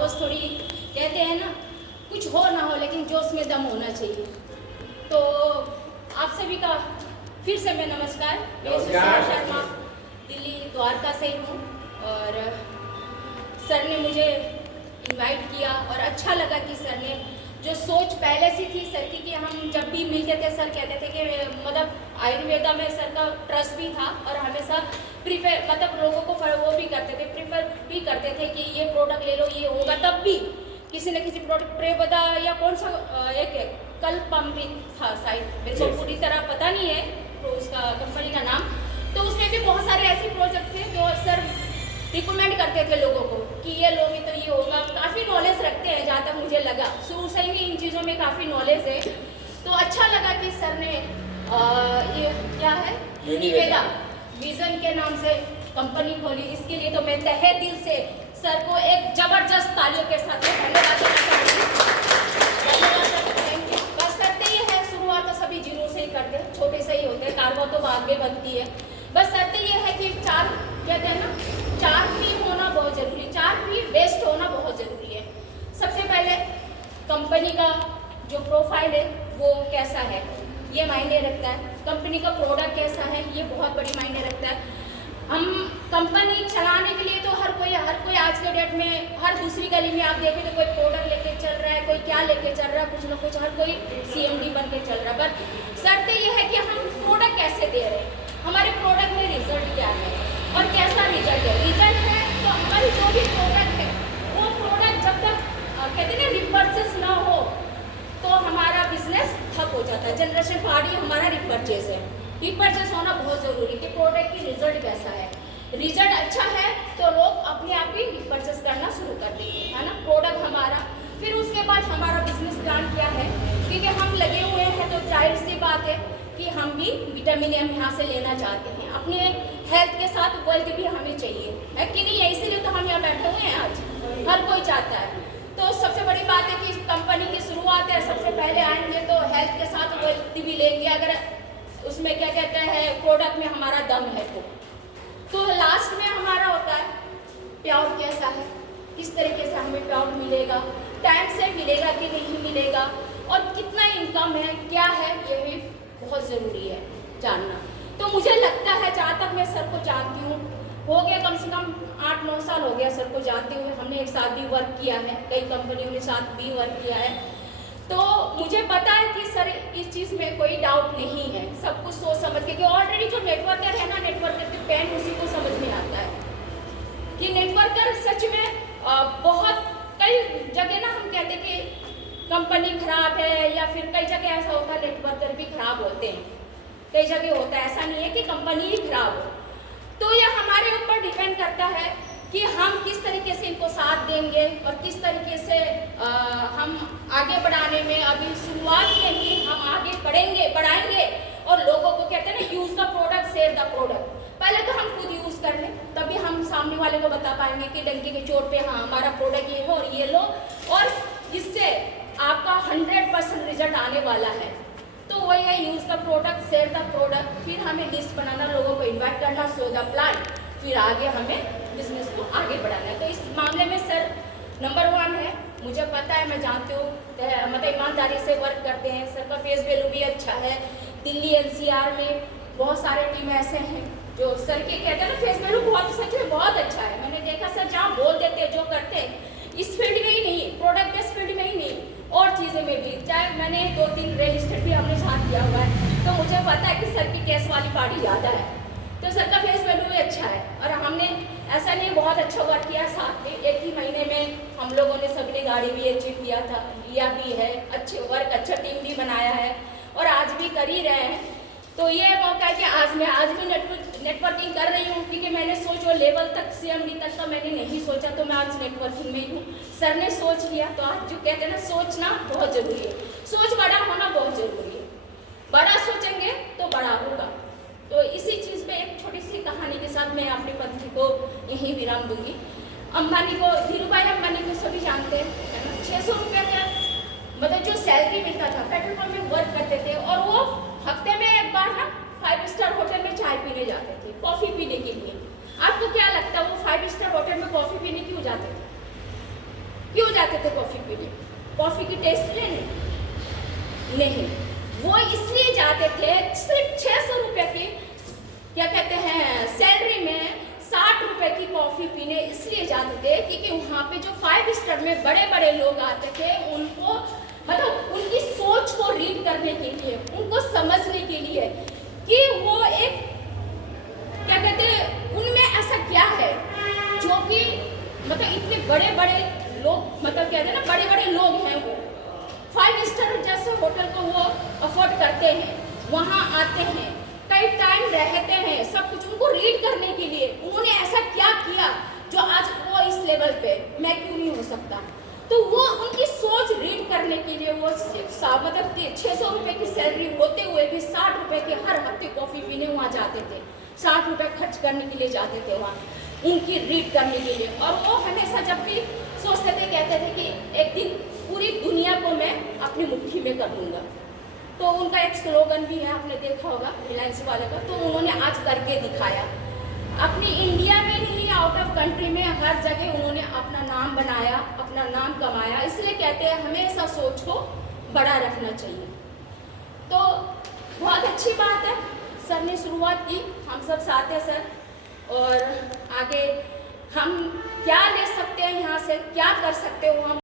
कहावत थोड़ी कहते हैं ना, कुछ हो ना हो लेकिन जोश में दम होना चाहिए। तो आप सभी का फिर से मैं नमस्कार। मैं सुषमा शर्मा दिल्ली द्वारका से हूँ और सर ने मुझे इनवाइट किया और अच्छा लगा कि सर ने जो सोच पहले से थी सर की कि हम जब भी मिलते थे सर कहते थे कि मतलब आयुर्वेदा में सर का ट्रस्ट भी था और हमेशा प्रीफर मतलब लोगों को वो भी करते थे, प्रीफर भी करते थे कि ये प्रोडक्ट ले लो ये होगा। तब भी किसी न किसी प्रोडक्ट प्रेबदा या कौन सा एक कल्पमृत था शायद, मेरे को पूरी तरह पता नहीं है तो उसका कंपनी का नाम। तो उसमें भी बहुत सारे ऐसे प्रोजेक्ट थे जो सर रिकमेंड करते थे लोगों को कि ये लोगे तो ये होगा। काफ़ी नॉलेज रखते हैं जहाँ तक मुझे लगा, शुरू से ही इन चीज़ों में काफ़ी नॉलेज है। तो अच्छा लगा कि सर ने ये क्या है यूनिवेदा विजन के नाम से कंपनी खोली। इसके लिए तो मैं तहे दिल से सर को एक जबरदस्त तालियों के साथ धन्यवाद देना चाहूँगी। Thank you. बस करते ही है, शुरुआत तो सभी जीरो से ही करते हैं, छोटे से ही होते हैं, कारवा तो बाद में बनती है। बस करते ये है कि चार कहते हैं ना, चार भी होना बहुत जरूरी, चार भी बेस्ट होना बहुत जरूरी है। सबसे पहले कंपनी का जो प्रोफाइल है वो कैसा है ये मायने रखता है, कंपनी का प्रोडक्ट कैसा है ये बहुत बड़ी मायने रखता है। हम कंपनी चलाने के लिए तो हर कोई आज के डेट में हर दूसरी गली में आप देखें तो कोई प्रोडक्ट लेके चल रहा है, कोई क्या लेके चल रहा है, कुछ ना कुछ हर कोई CMD बन के चल रहा है। पर शर्त ये है कि हम प्रोडक्ट कैसे दे रहे हैं, हमारे प्रोडक्ट में रिजल्ट क्या है और कैसा रिजल्ट है। रिजल्ट है तो हमारी जो भी प्रोडक्ट है वो प्रोडक्ट जब तक कहते हैं ना रिपर्चेस ना हो तो हमारा बिजनेस ठप हो जाता है। जनरेशन पार्टी हमारा रिपर्चेस है, रिपर्चेस होना बहुत जरूरी है कि प्रोडक्ट की रिजल्ट कैसा है। रिजल्ट अच्छा है तो लोग अपने आप ही रिपर्चेस करना शुरू कर देंगे, है ना, प्रोडक्ट हमारा। फिर उसके बाद हमारा बिजनेस प्लान क्या है, क्योंकि हम लगे हुए हैं तो जाहिर सी बात है कि हम भी विटामिन हम यहाँ से लेना चाहते हैं, अपने हेल्थ के साथ वेल्थ भी हमें चाहिए है कि नहीं है। इसीलिए तो हम यहाँ बैठे हुए हैं आज, हर कोई चाहता है। तो सबसे बड़ी बात है कि कंपनी की शुरुआत है, सबसे पहले आएंगे तो हेल्थ के साथ वेल्थ भी लेंगे, अगर उसमें क्या कहते हैं प्रोडक्ट में हमारा दम है तो लास्ट में हमारा होता है प्याउट कैसा है, किस तरीके से हमें प्याउट मिलेगा, टाइम से मिलेगा कि नहीं मिलेगा और कितना इनकम है क्या है, ये भी बहुत ज़रूरी है जानना। तो मुझे लगता है जहाँ तक मैं सर को जानती हूँ, हो गया कम से कम 8-9 साल हो गया सर को जानते हुए। हमने एक साथ भी वर्क किया है, कई कंपनियों के साथ भी वर्क किया है, तो मुझे पता है कि सर इस चीज़ में कोई डाउट नहीं है, सब कुछ सोच समझ के। कि ऑलरेडी जो नेटवर्कर है ना, नेटवर्कर के पेन उसी को समझ में आता है कि नेटवर्कर सच में बहुत कई जगह ना हम कहते कि कंपनी खराब है या फिर कई जगह ऐसा होता है नेटवर्कर भी खराब होते हैं, कई जगह होता है, ऐसा नहीं है कि कंपनी ही खराब हो। तो यह हमारे ऊपर डिपेंड करता है कि हम किस तरीके से इनको साथ देंगे और किस तरीके से हम आगे बढ़ाने में, अभी शुरुआत में ही हम आगे बढ़ाएंगे और लोगों को कहते हैं ना use the product share the product. पहले तो हम खुद यूज़ कर लें तभी हम सामने वाले को बता पाएंगे कि डंके के चोट पे हाँ हमारा प्रोडक्ट ये हो और ये लो, और इससे आपका 100% रिजल्ट आने वाला है। तो वही है use the product share the product. फिर हमें लिस्ट बनाना, लोगों को इन्वाइट करना, सो द प्लान, फिर आगे हमें बिजनेस को आगे बढ़ाना है। तो इस मामले में सर नंबर 1 है, मुझे पता है, मैं जानती हूँ, मतलब ईमानदारी से वर्क करते हैं। सर का फेस वैल्यू भी अच्छा है। दिल्ली NCR में बहुत सारे टीम ऐसे हैं जो सर के कहते हैं ना फेस वैल्यू बहुत सच में बहुत अच्छा है। मैंने देखा सर जहाँ बोल देते हैं जो करते हैं इस फील्ड में ही नहीं, प्रोडक्ट बेस्ड फील्ड में ही नहीं, और चीज़ें में भी, चाहे मैंने 2-3 रियल इस्टेट भी हमने साथ किया हुआ है, तो मुझे पता है कि सर की कैश वाली पार्टी ज़्यादा है। तो सर का फेस वैल्यू भी अच्छा है और हमने ऐसा नहीं बहुत अच्छा वर्क किया साथ में। 1 ही महीने में हम लोगों ने सभी ने गाड़ी भी अचीव किया था, लिया भी है, अच्छे वर्क, अच्छा टीम भी बनाया है और आज भी कर ही रहे हैं। तो ये मौका है कि आज भी नेटवर्किंग कर रही हूँ, क्योंकि मैंने सोचो लेवल तक CMD तक का मैंने नहीं सोचा, तो मैं आज नेटवर्किंग में ही हूँ। सर ने सोच लिया तो आज जो कहते हैं ना सोचना बहुत ज़रूरी है, सोच बड़ा होना बहुत ज़रूरी है, बड़ा सोचेंगे तो बड़ा होगा। तो इसी चीज़ पे एक छोटी सी कहानी के साथ मैं अपनी पंथी को यहीं विराम दूंगी। अंबानी को, धीरूभाई अंबानी को सभी जानते हैं, है ना। 600 रुपये का मतलब जो सैलरी मिलता था, पेट्रोल पंप में वर्क करते थे और वो हफ्ते में एक बार ना 5 स्टार होटल में चाय पीने जाते थे, कॉफ़ी पीने के लिए। आपको क्या लगता है वो 5 स्टार होटल में कॉफ़ी पीने क्यों जाते थे? रुपये कॉफ़ी की टेस्ट लेने? नहीं, वो इसलिए जाते थे सिर्फ 600 रुपये की क्या कहते हैं सैलरी में 60 रुपये की कॉफ़ी पीने इसलिए जाते थे क्योंकि वहाँ पे जो 5 स्टार में बड़े बड़े लोग आते थे उनको मतलब उनकी सोच को रीड करने के लिए, उनको समझने के लिए कि वो एक क्या कहते हैं उनमें ऐसा क्या है जो कि मतलब इतने बड़े बड़े लोग मतलब कहते हैं ना बड़े बड़े लोग हैं वो 5 स्टार जैसे होटल को वो अफोर्ड करते हैं, वहाँ आते हैं, कई टाइम रहते हैं, सब कुछ उनको रीड करने के लिए उन्होंने ऐसा क्या किया जो आज वो इस लेवल पे मैं क्यों नहीं हो सकता। तो वो उनकी सोच रीड करने के लिए वो मतलब 600 रुपये की सैलरी होते हुए भी 60 रुपये के हर हफ्ते कॉफ़ी पीने वहाँ जाते थे, 60 रुपये खर्च करने के लिए जाते थे वहाँ उनकी रीड करने के लिए। और वो हमेशा जब भी सोचते थे कहते थे कि एक दिन पूरी दुनिया को मैं अपनी मुट्ठी में कर लूँगा। तो उनका एक स्लोगन भी है, आपने देखा होगा रिलायंस वाले का, तो उन्होंने आज करके दिखाया। अपनी इंडिया में नहीं आउट ऑफ कंट्री में हर जगह उन्होंने अपना नाम बनाया, अपना नाम कमाया। इसलिए कहते हैं हमेशा सोच को बड़ा रखना चाहिए। तो बहुत अच्छी बात है, सर ने शुरुआत की, हम सब साथ हैं सर, और आगे हम क्या ले सकते हैं यहाँ से, क्या कर सकते हो हम।